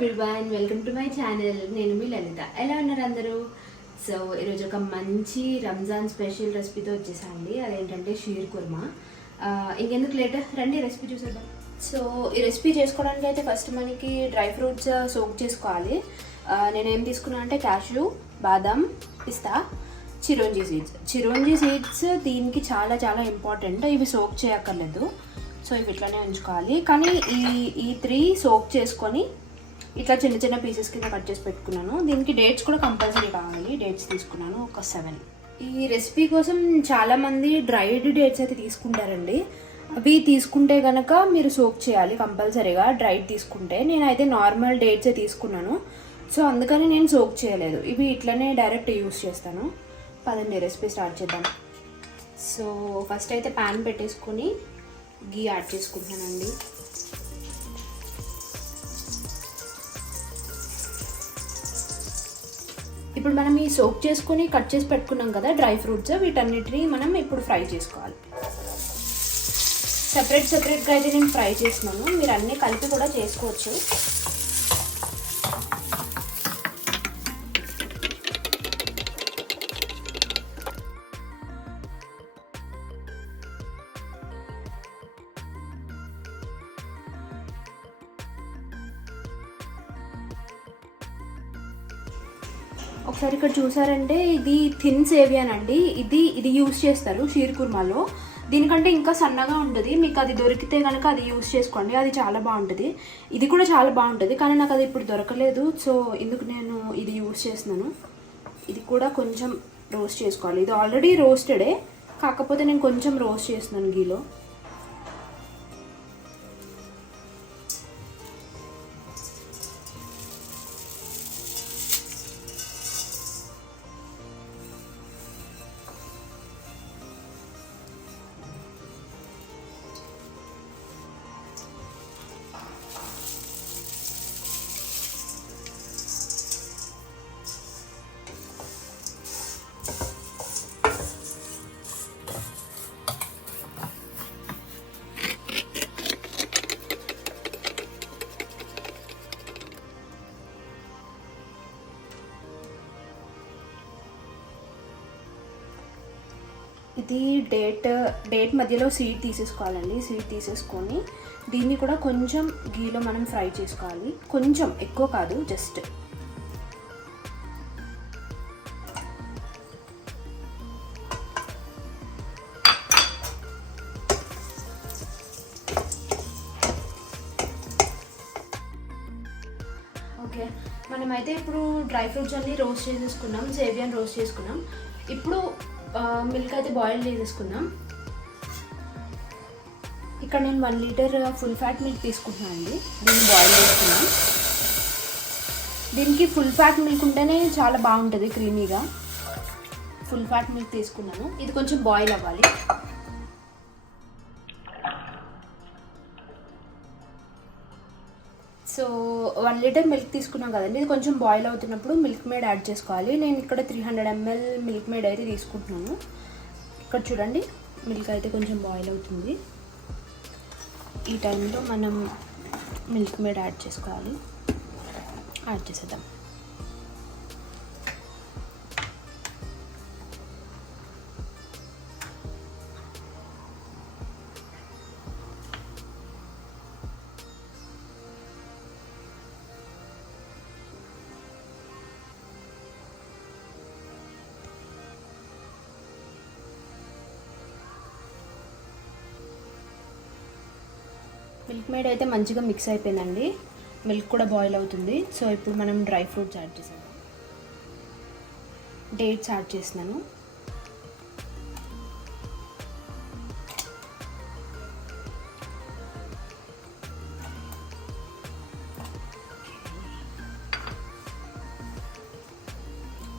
Everyone, welcome to my channel. నేను మీ లలిత. ఎలా ఉన్నారు అందరూ? సో ఈరోజు ఒక మంచి రంజాన్ స్పెషల్ రెసిపీతో వచ్చేసండి. అదేంటంటే షీర్ కుర్మా. ఇంకెందుకు లేట్, రండి రెసిపీ చూసేద్దాం. సో ఈ రెసిపీ చేసుకోవడానికి అయితే ఫస్ట్ మనకి డ్రై ఫ్రూట్స్ సోక్ చేసుకోవాలి. నేనేం తీసుకున్నాను అంటే క్యాష్యూ, బాదం, పిస్తా, చిరోంజీ సీడ్స్ దీనికి చాలా చాలా ఇంపార్టెంట్. ఇవి సోక్ చేయక్కర్లేదు, సో ఇవి ఇట్లానే ఉంచుకోవాలి. కానీ ఈ త్రీ సోక్ చేసుకొని ఇట్లా చిన్న చిన్న పీసెస్ కింద కట్ చేసి పెట్టుకున్నాను. దీనికి డేట్స్ కూడా కంపల్సరీ కావాలి. డేట్స్ తీసుకున్నాను ఒక 7. ఈ రెసిపీ కోసం చాలామంది డ్రైడ్ డేట్స్ అయితే తీసుకుంటారండి. అవి తీసుకుంటే కనుక మీరు సోక్ చేయాలి కంపల్సరీగా. డ్రైడ్ తీసుకుంటే నేనైతే నార్మల్ డేట్సే తీసుకున్నాను, సో అందుకని నేను సోక్ చేయలేదు. ఇవి ఇట్లనే డైరెక్ట్ యూస్ చేస్తాను. పదండి రెసిపీ స్టార్ట్ చేద్దాం. సో ఫస్ట్ అయితే ప్యాన్ పెట్టేసుకొని గీ యాడ్ చేసుకుంటున్నానండి. ఇప్పుడు మనం ఈ సోక్ చేసుకొని కట్ చేసి పెట్టుకున్నాం కదా డ్రై ఫ్రూట్స్, వీటన్నిటిని మనం ఇప్పుడు ఫ్రై చేసుకోవాలి. సెపరేట్గా అయితే నేను ఫ్రై చేస్తున్నాను. మీరు అన్నీ కలిపి కూడా చేసుకోవచ్చు. ఒకసారి ఇక్కడ చూసారంటే ఇది థిన్ సేవియాన్ అండి. ఇది యూస్ చేస్తారు షీర్ కుర్మాలో. దీనికంటే ఇంకా సన్నగా ఉంటుంది. మీకు అది దొరికితే కనుక అది యూస్ చేసుకోండి, అది చాలా బాగుంటుంది. ఇది కూడా చాలా బాగుంటుంది, కానీ నాకు అది ఇప్పుడు దొరకలేదు, సో ఇందుకు నేను ఇది యూస్ చేస్తున్నాను. ఇది కూడా కొంచెం రోస్ట్ చేసుకోవాలి. ఇది ఆల్రెడీ రోస్టెడే, కాకపోతే నేను కొంచెం రోస్ట్ చేస్తున్నాను గీలో. ఇది డేట్ మధ్యలో సీడ్ తీసేసుకోవాలండి. సీడ్ తీసేసుకొని దీన్ని కూడా కొంచెం గీలో మనం ఫ్రై చేసుకోవాలి. కొంచెం, ఎక్కువ కాదు, జస్ట్. ఓకే, మనమైతే ఇప్పుడు డ్రై ఫ్రూట్స్ అన్నీ రోస్ట్ చేసేసుకున్నాం, సేవియాన్ రోస్ట్ చేసుకున్నాం. ఇప్పుడు మిల్క్ అయితే బాయిల్ చేసేసుకుందాం. ఇక్కడ నేను 1 లీటర్ ఫుల్ ఫ్యాట్ మిల్క్ తీసుకుంటున్నాను అండి. దీన్ని బాయిల్ చేసుకున్నాం. దీనికి ఫుల్ ఫ్యాట్ మిల్క్ ఉంటేనే చాలా బాగుంటుంది, క్రీమీగా. ఫుల్ ఫ్యాట్ మిల్క్ తీసుకున్నాను. ఇది కొంచెం బాయిల్ అవ్వాలి. సో 1 లీటర్ మిల్క్ తీసుకున్నాం కదండి. ఇది కొంచెం బాయిల్ అవుతున్నప్పుడు మిల్క్ మేడ్ యాడ్ చేసుకోవాలి. నేను ఇక్కడ 300 ml మిల్క్ మేడ్ అయితే తీసుకుంటున్నాను. ఇక్కడ చూడండి, మిల్క్ అయితే కొంచెం బాయిల్ అవుతుంది. ఈ టైంలో మనం మిల్క్ మేడ్ యాడ్ చేసుకోవాలి. యాడ్ చేసేద్దాం. మిల్క్ మేడ్ అయితే మంచిగా మిక్స్ అయిపోయిందండి. మిల్క్ కూడా బాయిల్ అవుతుంది. సో ఇప్పుడు మనం డ్రై ఫ్రూట్స్ యాడ్ చేసాము. డేట్స్ యాడ్ చేస్తున్నాను.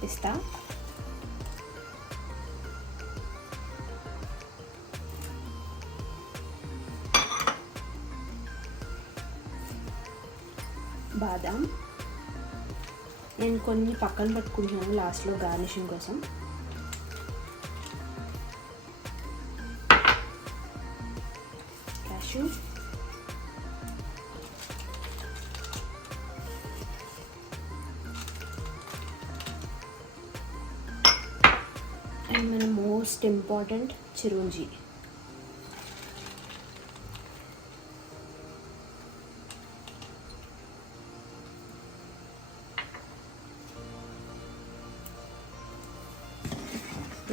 పిస్తా, బాదం, నేను కొన్ని పక్కన పెట్టుకుంటున్నాను లాస్ట్లో గార్నిషింగ్ కోసం. క్యాష్యూ, మన మోస్ట్ ఇంపార్టెంట్ చిరోంజి.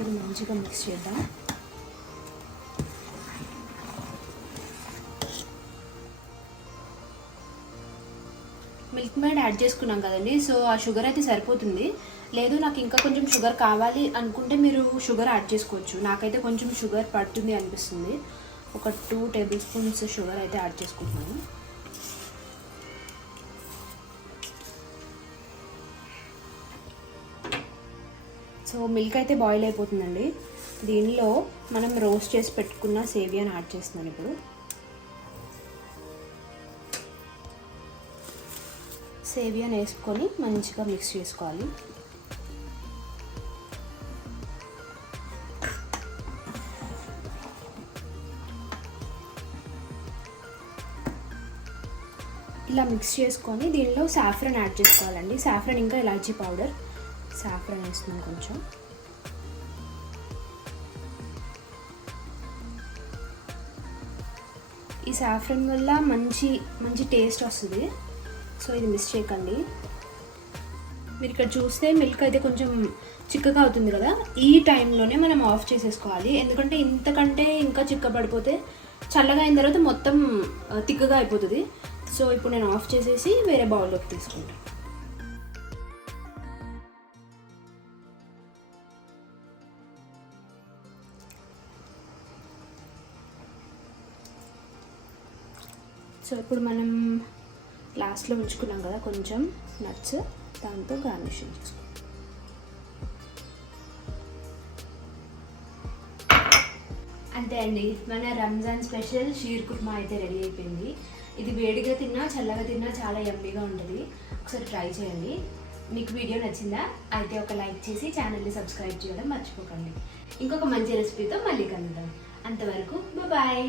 ఇది మంచిగా మిక్స్ చేద్దాం. మిల్క్ మేడ్ యాడ్ చేసుకున్నాం కదండి, సో ఆ షుగర్ అయితే సరిపోతుంది. లేదు నాకు ఇంకా కొంచెం షుగర్ కావాలి అనుకుంటే మీరు షుగర్ యాడ్ చేసుకోవచ్చు. నాకైతే కొంచెం షుగర్ పడుతుంది అనిపిస్తుంది. ఒక 2 టేబుల్ స్పూన్స్ షుగర్ అయితే యాడ్ చేసుకుంటున్నాను. సో మిల్క్ అయితే బాయిల్ అయిపోతుందండి. దీనిలో మనం రోస్ట్ చేసి పెట్టుకున్న సేవియాని యాడ్ చేస్తున్నాను. ఇప్పుడు సేవియాని వేసుకొని మంచిగా మిక్స్ చేసుకోవాలి. ఇలా మిక్స్ చేసుకొని దీనిలో సాఫ్రన్ యాడ్ చేసుకోవాలండి. సాఫ్రన్ ఇంకా ఇలాచీ పౌడర్. సాఫ్రన్ వేస్తున్నాం కొంచెం. ఈ సాఫ్రన్ వల్ల మంచి టేస్ట్ వస్తుంది. సో ఇది మిస్ చేయకండి. మీరు ఇక్కడ చూస్తే మిల్క్ అయితే కొంచెం చిక్కగా అవుతుంది కదా, ఈ టైంలోనే మనం ఆఫ్ చేసేసుకోవాలి. ఎందుకంటే ఇంతకంటే ఇంకా చిక్కబడిపోతే చల్లగా అయిన తర్వాత మొత్తం తిక్కగా అయిపోతుంది. సో ఇప్పుడు నేను ఆఫ్ చేసేసి వేరే బౌల్లోకి తీసుకుంటాను. సో ఇప్పుడు మనం లాస్ట్లో ఉంచుకున్నాం కదా కొంచెం నట్స్, దాంతో గార్నిషింగ్ చేసుకుంటాం. అంతే అండి, మన రంజాన్ స్పెషల్ షీర్ కుర్మా అయితే రెడీ అయిపోయింది. ఇది వేడిగా తిన్నా చల్లగా తిన్నా చాలా యమ్మీగా ఉంటుంది. ఒకసారి ట్రై చేయండి. మీకు వీడియో నచ్చిందా? అయితే ఒక లైక్ చేసి ఛానల్ని సబ్స్క్రైబ్ చేయడం మర్చిపోకండి. ఇంకొక మంచి రెసిపీతో మళ్ళీ కలుద్దాం. అంతవరకు బాయ్.